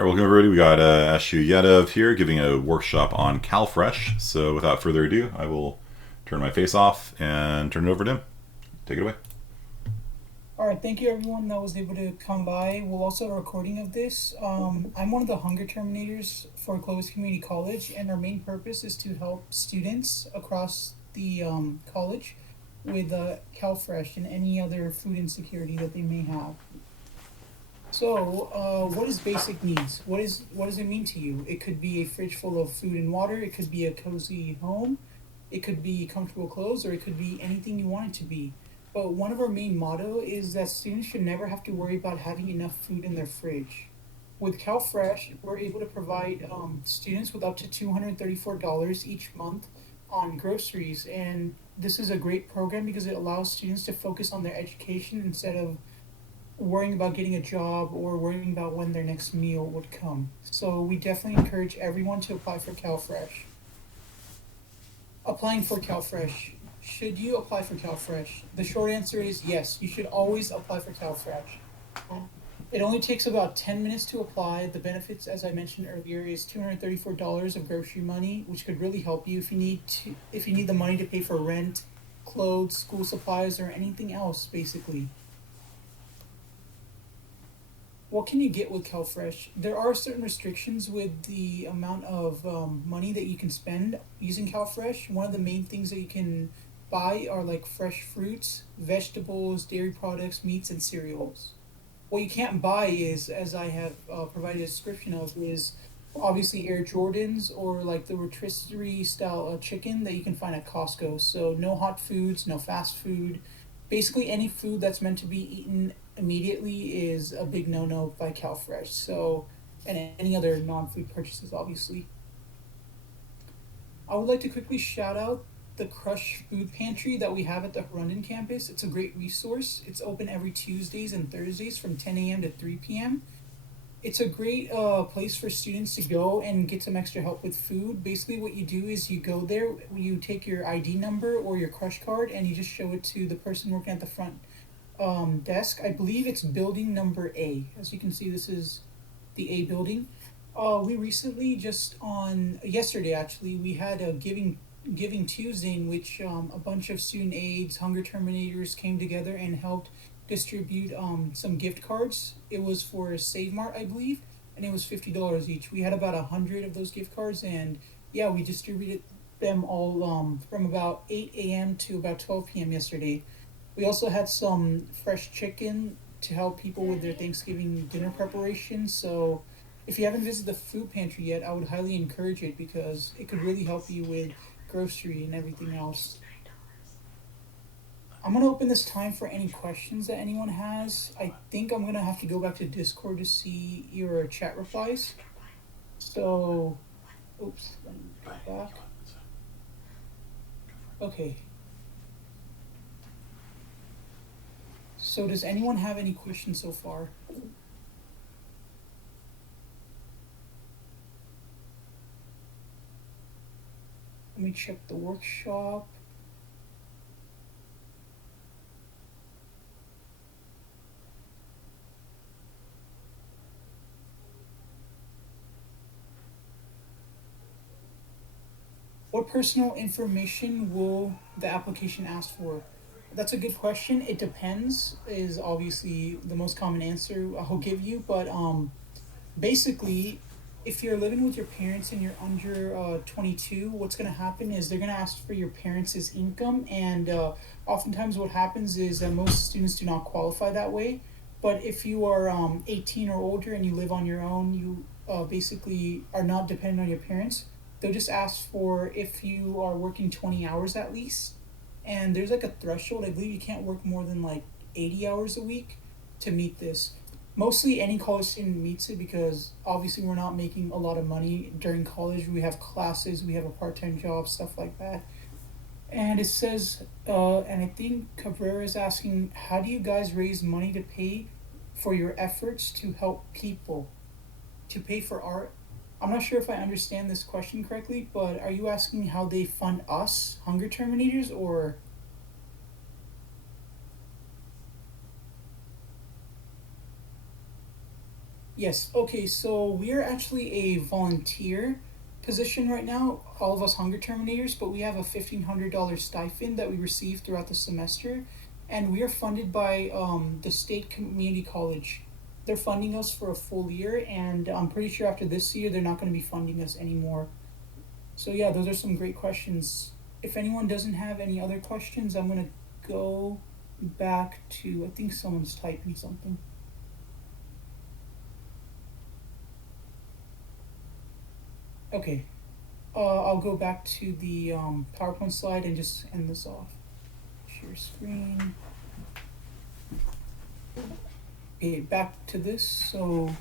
All right, welcome everybody. We got Ashu Yadav here giving a workshop on CalFresh. So without further ado, I will turn my face off and turn it over to him. Take it away. All right, thank you everyone that was able to come by. We'll also have a recording of this. I'm one of the hunger terminators for Clovis Community College, and our main purpose is to help students across the college with CalFresh and any other food insecurity that they may have. So, what is basic needs? What does it mean to you? It could be a fridge full of food and water. It could be a cozy home. It could be comfortable clothes, or it could be anything you want it to be. But one of our main motto is that students should never have to worry about having enough food in their fridge. With CalFresh, we're able to provide students with up to $234 each month on groceries, and this is a great program because it allows students to focus on their education instead of worrying about getting a job or worrying about when their next meal would come. So we definitely encourage everyone to apply for CalFresh. Applying for CalFresh. Should you apply for CalFresh? The short answer is yes, you should always apply for CalFresh. It only takes about 10 minutes to apply. The benefits, as I mentioned earlier, is $234 of grocery money, which could really help you if you need the money to pay for rent, clothes, school supplies, or anything else, basically. What can you get with CalFresh? There are certain restrictions with the amount of money that you can spend using CalFresh. One of the main things that you can buy are like fresh fruits, vegetables, dairy products, meats, and cereals. What you can't buy is, as I have provided a description of, is obviously Air Jordans or like the rotisserie style chicken that you can find at Costco. So no hot foods, no fast food. Basically, any food that's meant to be eaten immediately is a big no-no by CalFresh. So, and any other non-food purchases, obviously. I would like to quickly shout out the Crush Food Pantry that we have at the Herundon campus. It's a great resource. It's open every Tuesdays and Thursdays from 10 a.m. to 3 p.m. It's a great place for students to go and get some extra help with food. Basically, what you do is you go there, you take your ID number or your Crush card, and you just show it to the person working at the front desk. I believe it's building number A. As you can see, this is the A building. We recently, just on yesterday actually, we had a Giving Tuesday in which a bunch of student aides, hunger terminators came together and helped distribute some gift cards. It was for Save Mart, I believe, and it was $50 each. We had about 100 of those gift cards, and yeah, we distributed them all from about 8 a.m. to about 12 p.m. yesterday. We also had some fresh chicken to help people with their Thanksgiving dinner preparation. So, if you haven't visited the food pantry yet, I would highly encourage it because it could really help you with grocery and everything else. I'm gonna open this time for any questions that anyone has. I think I'm gonna have to go back to Discord to see your chat replies. So, oops, let me go back. Okay. So, does anyone have any questions so far? Let me check the workshop. What personal information will the application ask for? That's a good question. It depends, is obviously the most common answer I'll give you. But basically, if you're living with your parents and you're under 22, what's going to happen is they're going to ask for your parents' income. And oftentimes, what happens is that most students do not qualify that way. But if you are 18 or older and you live on your own, you basically are not dependent on your parents. They'll just ask for if you are working 20 hours at least. And there's like a threshold. I believe you can't work more than like 80 hours a week to meet this. Mostly any college student meets it because obviously we're not making a lot of money during college. We have classes, we have a part time job, stuff like that. And it says, and I think Cabrera is asking, how do you guys raise money to pay for your efforts to help people, to pay for art? I'm not sure if I understand this question correctly, but are you asking how they fund us, hunger terminators, or Yes. Okay. So we are actually a volunteer position right now. All of us hunger terminators, but we have a $1,500 stipend that we receive throughout the semester, and we are funded by the state community college. They're funding us for a full year, and I'm pretty sure after this year they're not going to be funding us anymore. So yeah, those are some great questions. If anyone doesn't have any other questions, I'm gonna go back to. I think someone's typing something. Okay, I'll go back to the PowerPoint slide and just end this off. Share screen. Okay, back to this. So,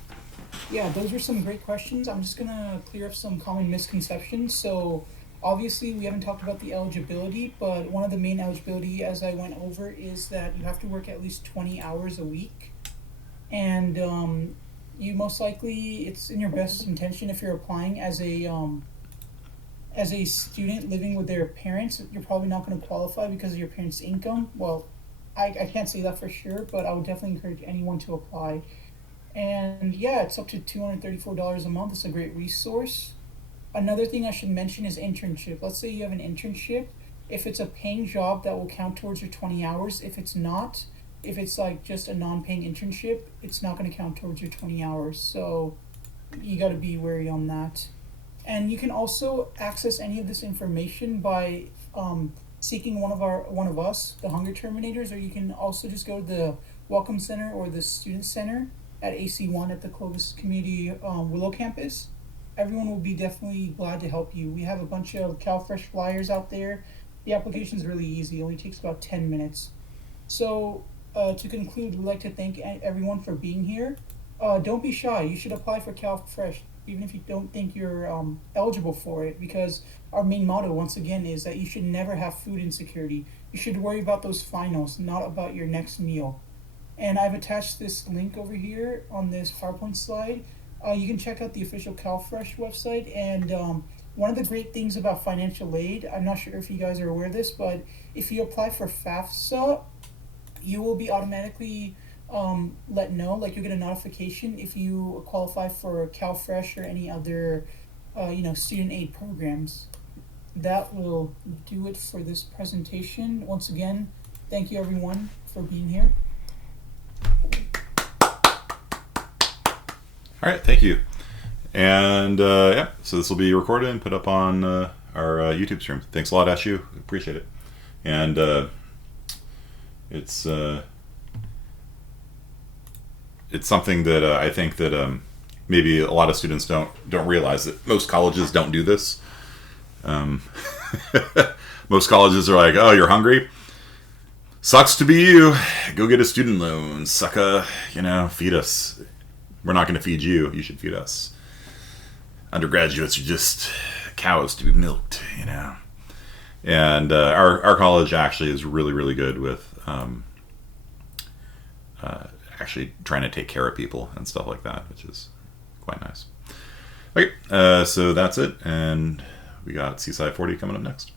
yeah, those are some great questions. I'm just gonna clear up some common misconceptions. So, obviously, we haven't talked about the eligibility, but one of the main eligibility, as I went over, is that you have to work at least 20 hours a week, and you most likely it's in your best intention if you're applying as a student living with their parents, you're probably not going to qualify because of your parents' income. Well, I can't say that for sure, but I would definitely encourage anyone to apply. And yeah, it's up to $234 a month. It's a great resource. Another thing I should mention is internship. Let's say you have an internship. If it's a paying job, that will count towards your 20 hours. If it's not, if it's like just a non paying internship, it's not going to count towards your 20 hours. So you got to be wary on that. And you can also access any of this information by seeking one of us, the Hunger Terminators, or you can also just go to the Welcome Center or the Student Center at AC1 at the Clovis Community Willow Campus. Everyone will be definitely glad to help you. We have a bunch of CalFresh flyers out there. The application is really easy; it only takes about 10 minutes. So, to conclude, we'd like to thank everyone for being here. Don't be shy. You should apply for CalFresh, even if you don't think you're eligible for it, because our main motto, once again, is that you should never have food insecurity. You should worry about those finals, not about your next meal. And I've attached this link over here on this PowerPoint slide. You can check out the official CalFresh website. And one of the great things about financial aid, I'm not sure if you guys are aware of this, but if you apply for FAFSA, you will be automatically let know, like you'll get a notification if you qualify for CalFresh or any other, student aid programs. That will do it for this presentation. Once again, thank you everyone for being here. All right, thank you. And yeah, so this will be recorded and put up on our YouTube stream. Thanks a lot, Ashu. Appreciate it. And it's it's something that I think that maybe a lot of students don't realize that most colleges don't do this. Um, most colleges are like, "Oh, you're hungry? Sucks to be you. Go get a student loan, sucka. Feed us. We're not going to feed you. You should feed us." Undergraduates are just cows to be milked, And our college actually is really, really good with actually trying to take care of people and stuff like that, which is quite nice. Okay, so that's it, and we got Seaside 40 coming up next.